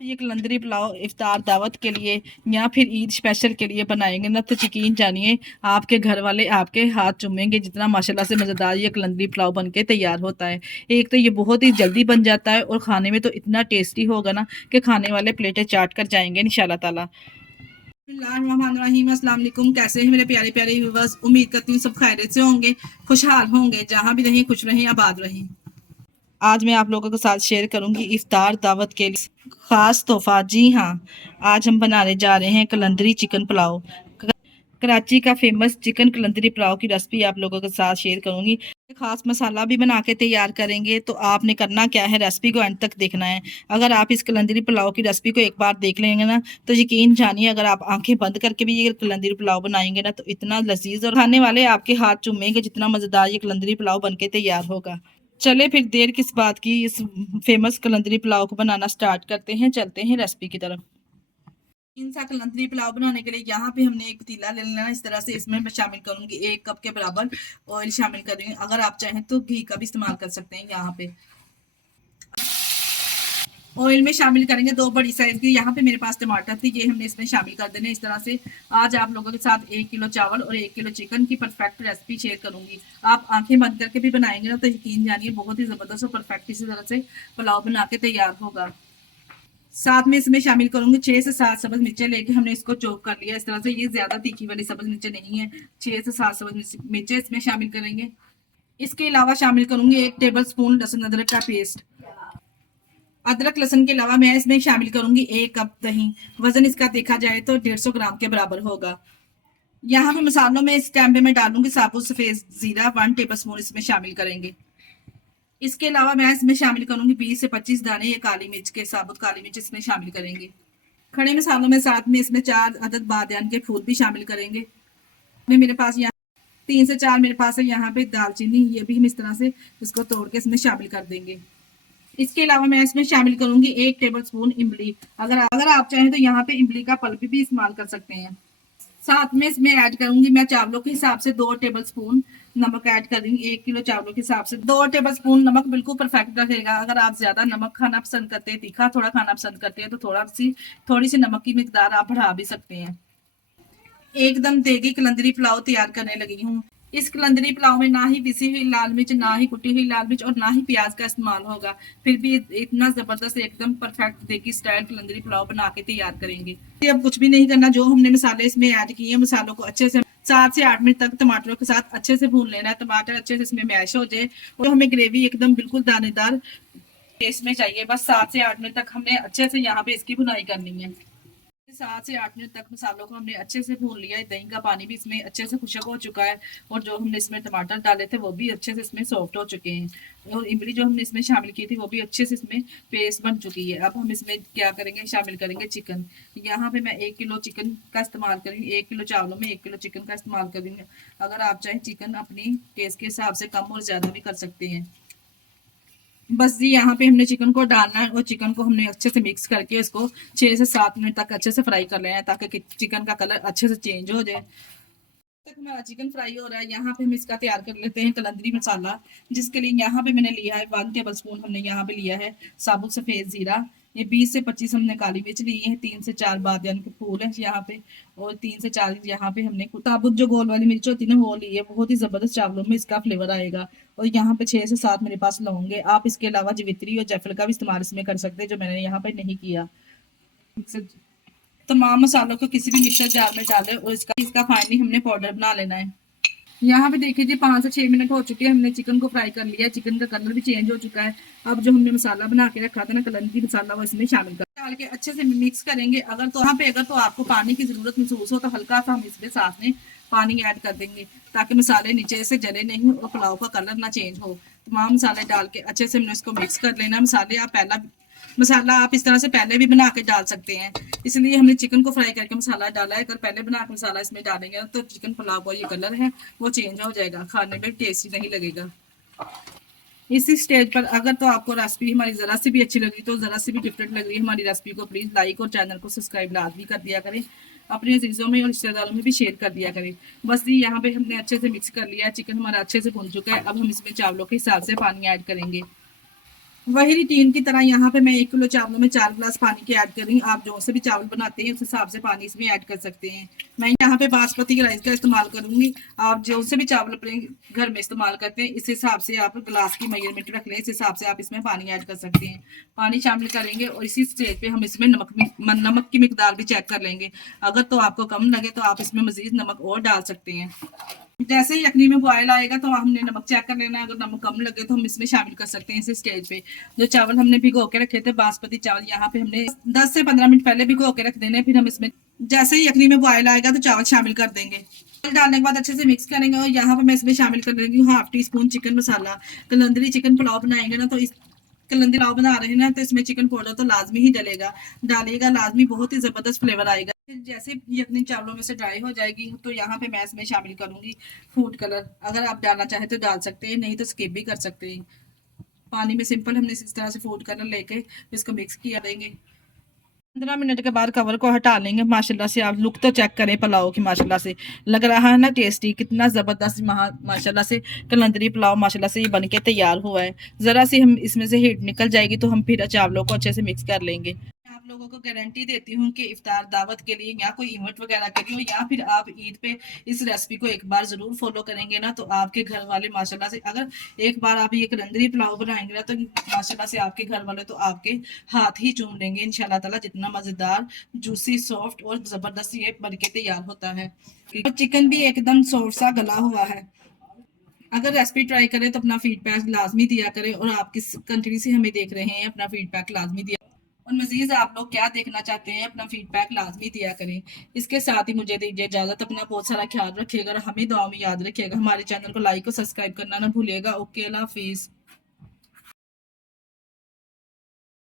ये कलंदरी पुलाव इफ्तार दावत के लिए या फिर ईद स्पेशल के लिए बनाएंगे ना, तो यकीन जानिए आपके घर वाले आपके हाथ चूमेंगे, जितना माशाल्लाह से मज़ेदार ये कलंदरी पुलाव बन के तैयार होता है। एक तो ये बहुत ही जल्दी बन जाता है और खाने में तो इतना टेस्टी होगा ना कि खाने वाले प्लेटें चाट कर जाएंगे इंशाल्लाह ताला। बिस्मिल्लाहिर्रहमानिर्रहीम। अस्सलाम वालेकुम। कैसे हैं मेरे प्यारे प्यारे व्यूअर्स? उम्मीद करती हूँ सब खैरियत से होंगे, खुशहाल होंगे, जहाँ भी रहें खुश रहें, आबाद रहें। आज मैं आप लोगों के साथ शेयर करूंगी इफ्तार दावत के लिए खास तोहफा। जी हाँ, आज हम बनाने जा रहे हैं कलंदरी चिकन पुलाव। कराची का फेमस चिकन कलंदरी पुलाव की रेसिपी आप लोगों के साथ शेयर करूंगी। खास मसाला भी बना के तैयार करेंगे। तो आपने करना क्या है, रेसिपी को एंड तक देखना है। अगर आप इस कलंदरी पुलाव की रेसिपी को एक बार देख लेंगे ना, तो यकीन जानिए अगर आप आंखें बंद करके भी ये कलंदरी पुलाव बनाएंगे ना, तो इतना लजीज और खाने वाले आपके हाथ चूमेंगे, जितना मजेदार ये कलंदरी पुलाव बन के तैयार होगा। चले फिर देर किस बात की, इस फेमस कलंदरी पुलाव को बनाना स्टार्ट करते हैं। चलते हैं रेसिपी की तरफ। इन सा कलंदरी पुलाव बनाने के लिए यहाँ पे हमने एक पतीला ले लेना है। इस तरह से इसमें मैं शामिल करूंगी 1 कप के बराबर ऑयल शामिल करूंगी। अगर आप चाहें तो घी का भी इस्तेमाल कर सकते हैं। यहाँ पे ऑयल में शामिल करेंगे 2 बड़ी साइज की, यहाँ पे मेरे पास टमाटर थे, ये हमने इसमें शामिल कर देने। इस तरह से आज आप लोगों के साथ 1 किलो चावल और 1 किलो चिकन की परफेक्ट रेसिपी शेयर करूंगी। आप आंखें बंद करके भी बनाएंगे ना, तो यकीन जानिए बहुत ही जबरदस्त और परफेक्ट इसी तरह से पुलाव बना के तैयार होगा। साथ में इसमें शामिल करूंगी 6 से 7 सब्ज मिर्चें लेके हमने इसको चॉप कर लिया। इस तरह से ये ज्यादा तीखी वाली सब्ज मिर्चें नहीं है। 6 से 7 सब्ज मिर्चें इसमें शामिल करेंगे। इसके अलावा शामिल करूंगी 1 टेबल स्पून लहसुन अदरक का पेस्ट। अदरक लहसुन के अलावा मैं इसमें शामिल करूंगी 1 कप दही। वजन इसका देखा जाए तो 150 ग्राम के बराबर होगा। यहाँ पे मसालों में इस टाइम पे मैं डालूंगी साबुत सफेद जीरा 1 टेबल स्पून इसमें शामिल करेंगे। इसके अलावा मैं इसमें शामिल करूंगी 20 से 25 दाने ये काली मिर्च के, साबुत काली मिर्च इसमें शामिल करेंगे। खड़े मसालों में साथ में इसमें 4 अदद बादियान के फूल भी शामिल करेंगे। मेरे पास यहाँ 3 से 4 मेरे पास है यहाँ पे दालचीनी, ये भी हम इस तरह से इसको तोड़ के इसमें शामिल कर देंगे। इसके अलावा मैं इसमें शामिल करूंगी 1 टेबल स्पून इमली। अगर आप चाहें तो यहाँ पे इमली का पल्प भी इस्तेमाल कर सकते हैं। साथ में इसमें ऐड करूंगी मैं चावलों के हिसाब से 2 टेबल स्पून नमक ऐड करूंगी। 1 किलो चावलों के हिसाब से 2 टेबल स्पून नमक बिल्कुल परफेक्ट रखेगा। अगर आप ज्यादा नमक खाना पसंद करते हैं, तीखा थोड़ा खाना पसंद करते हैं, तो थोड़ी सी नमक की मिकदार आप बढ़ा भी सकते हैं। एकदम देगी कलंदरी पुलाव तैयार करने लगी हूँ। इस कलंदरी पुलाव में ना ही पिसी हुई लाल मिर्च, ना ही कुटी हुई लाल मिर्च और ना ही प्याज का इस्तेमाल होगा। फिर भी इतना जबरदस्त एकदम परफेक्ट देगी स्टाइल कलंदरी पुलाव बना के तैयार करेंगे। अब कुछ भी नहीं करना, जो हमने मसाले इसमें ऐड किए हैं मसालों को अच्छे से 7 से 8 मिनट तक टमाटरों के साथ अच्छे से भून लेना है। टमाटर अच्छे से इसमें मैश हो जाए और हमें ग्रेवी एकदम बिल्कुल दानेदार टेस्ट में चाहिए। बस 7 से 8 मिनट तक हमने अच्छे से यहाँ पे इसकी भुनाई करनी है। 7 से 8 मिनट तक मसालों को हमने अच्छे से भून लिया है। दही का पानी भी इसमें अच्छे से खुशक हो चुका है और जो हमने इसमें टमाटर डाले थे वो भी अच्छे से इसमें सॉफ्ट हो चुके हैं और इमली जो हमने इसमें शामिल की थी वो भी अच्छे से इसमें पेस्ट बन चुकी है। अब हम इसमें क्या करेंगे, शामिल करेंगे चिकन। यहाँ पे मैं 1 किलो चिकन का इस्तेमाल करूँगी। 1 किलो चावलों में 1 किलो चिकन का इस्तेमाल करूँगी। अगर आप चाहें चिकन अपनी टेस्ट के हिसाब से कम और ज़्यादा भी कर सकते हैं। बस जी यहाँ पे हमने चिकन को डालना है और चिकन को हमने अच्छे से मिक्स करके इसको 6 से 7 मिनट तक अच्छे से फ्राई कर लेना है, ताकि चिकन का कलर अच्छे से चेंज हो जाए। तक हमारा चिकन फ्राई हो रहा है, यहाँ पे हम इसका तैयार कर लेते हैं कलंदरी मसाला, जिसके लिए यहाँ पे मैंने लिया है 1 टेबल स्पून हमने यहाँ पे लिया है साबुत सफेद जीरा। ये 20 से 25 हमने काली मिर्च ली है। 3 से 4 बादियान के फूल है यहाँ पे और 3 से 4 यहाँ पे हमने साबुत जो गोल वाली मिर्च होती है ना वो ली है। बहुत ही जबरदस्त चावलों में इसका फ्लेवर आएगा। और यहाँ पे 6 से 7 मेरे पास लौंगे। आप इसके अलावा जवित्री और जायफल का भी इस्तेमाल इसमें कर सकते हैं, जो मैंने यहाँ पे नहीं किया। तमाम मसालों को किसी भी मिक्सर जार में डालें और इसका इसका फाइनली हमने पाउडर बना लेना है। यहाँ पे देखिए जी 5 से 6 मिनट हो चुके हैं, हमने चिकन को फ्राई कर लिया। चिकन का कलर भी चेंज हो चुका है। अब जो हमने मसाला बना के रखा था ना कलंदरी मसाला, वो इसमें शामिल कर डाल के अच्छे से मिक्स करेंगे। अगर तो आपको पानी की जरूरत महसूस हो तो हल्का सा हम इसमें साथ में पानी ऐड कर देंगे, ताकि मसाले नीचे से जले नहीं और पुलाव का कलर ना चेंज हो। तमाम मसाले डाल के अच्छे से हमने इसको मिक्स कर लेना। मसाला आप इस तरह से पहले भी बना के डाल सकते हैं, इसलिए हमने चिकन को फ्राई करके मसाला डाला है। अगर पहले बना के मसाला इसमें डालेंगे तो चिकन पुलाव का ये कलर है वो चेंज हो जाएगा, खाने में टेस्टी नहीं लगेगा। इसी स्टेज पर अगर तो आपको रेसिपी हमारी ज़रा सी भी अच्छी लगी, तो ज़रा सी भी डिफरेंट लग रही है हमारी रेसिपी को, प्लीज़ लाइक और चैनल को सब्सक्राइब लाजमी कर दिया करें। अपने अजीज़ों में और रिश्तेदारों में भी शेयर कर दिया करें। बस ये यहाँ पे हमने अच्छे से मिक्स कर लिया है। चिकन हमारा अच्छे से भून चुका है। अब हम इसमें चावलों के हिसाब से पानी ऐड करेंगे। वही रूटीन की तरह यहाँ पे मैं 1 किलो चावलों में 4 गिलास पानी के ऐड कर रही हूँ। आप जो से भी चावल बनाते हैं उस हिसाब से पानी इसमें ऐड कर सकते हैं। मैं यहाँ पे बासमती राइस का इस्तेमाल करूँगी। आप जो से भी चावल अपने घर में इस्तेमाल करते हैं इस हिसाब से आप गिलास की मेजरमेंट रख लें, इस हिसाब से आप इसमें पानी ऐड कर सकते हैं। पानी शामिल करेंगे और इसी स्टेज पे हम इसमें नमक की मिकदार भी चेक कर लेंगे। अगर तो आपको कम लगे तो आप इसमें मजीद नमक और डाल सकते हैं। जैसे ही यखनी में बॉयल आएगा तो हमने नमक चेक कर लेना है। अगर नमक कम लगे तो हम इसमें शामिल कर सकते हैं इस स्टेज पे। जो चावल हमने भिगो के रखे थे बासमती चावल, यहाँ पे हमने 10 से 15 मिनट पहले भिगो के रख देने। फिर हम इसमें जैसे ही यखनी में बॉयल आएगा तो चावल शामिल कर देंगे। चावल डालने के बाद अच्छे से मिक्स करेंगे और यहाँ पे मैं इसमें शामिल कर देंगी 1/2 टी स्पून चिकन मसाला। कलंदरी चिकन पुलाव बनाएंगे ना तो इस कलंदी पुलाव बना रहे हैं ना तो इसमें चिकन पाउडर तो लाजमी ही डालिएगा लाजमी, बहुत ही जबरदस्त फ्लेवर आएगा। फिर जैसे यखनी चावलों में से ड्राई हो जाएगी तो यहाँ पे मैं इसमें शामिल करूंगी फूड कलर। अगर आप डालना चाहे तो डाल सकते हैं, नहीं तो स्किप भी कर सकते हैं। पानी में सिंपल हमने इस तरह से फूड कलर लेके इसको मिक्स किया देंगे। 15 मिनट के बाद कवर को हटा लेंगे। माशाल्लाह से आप लुक तो चेक करें पुलाव की, माशाल्लाह से लग रहा है ना टेस्टी, कितना ज़बरदस्त माशाल्लाह से कलंदरी पुलाव माशाल्लाह से ये बन के तैयार हुआ है। ज़रा सी हम इसमें से हीट निकल जाएगी तो हम फिर चावलों को अच्छे से मिक्स कर लेंगे। आप लोगों को गारंटी देती हूँ कि इफ्तार दावत के लिए या कोई इवेंट वगैरह के लिए या फिर आप ईद पे इस रेसिपी को एक बार ज़रूर फॉलो करेंगे ना तो आपके घर वाले माशाल्लाह से, अगर एक बार आप ये कलंदरी पुलाव बनाएंगे ना तो माशाल्लाह से आपके घर वाले तो आपके हाथ ही चूम लेंगे इंशाल्लाह ताला। जितना मज़ेदार, जूसी, सॉफ्ट और ज़बरदस्त ये बन के तैयार होता है। चिकन भी एकदम सॉफ्ट सा गला हुआ है। अगर रेसिपी ट्राई करें तो अपना फीडबैक लाजमी दिया करें और आप किस कंट्री से हमें देख रहे हैं अपना फीडबैक लाजमी दिया। और मजीद आप लोग क्या देखना चाहते हैं अपना फीडबैक लाजमी दिया करें। इसके साथ ही मुझे दीजिए इजाजत। अपना बहुत सारा ख्याल रखिएगा और हमें दुआ में याद रखिएगा। हमारे चैनल को लाइक और सब्सक्राइब करना ना भूलिएगा। ओके, अल्लाह हाफिज़।